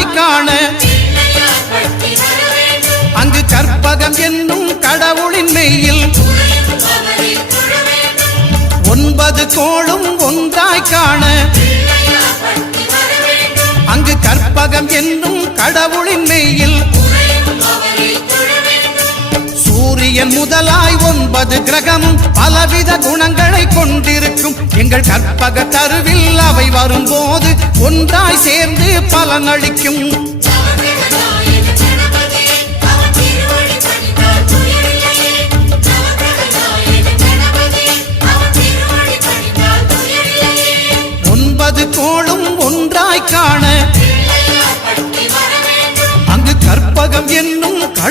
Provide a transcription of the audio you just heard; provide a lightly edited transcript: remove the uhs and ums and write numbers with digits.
ஒன்றாய் காண அங்கு கற்பகம் என்னும் கடவுளின் மெய்யில் 9 கோளும் ஒன்றாய் காண அங்கு கற்பகம் என்னும் கடவுளின் மெய்யில் சூரியன் முதலாய் 9 கிரகமும் பலவித குணங்களை கொண்டிருக்கும் எங்கள் கற்பக தருவில் அவை வரும்போது ஒன்றாய் சேர்ந்து பலனளிக்கும் கோளும் ஒன்றாய் காண அங்கு கற்பகம் என்னும் கடவுள்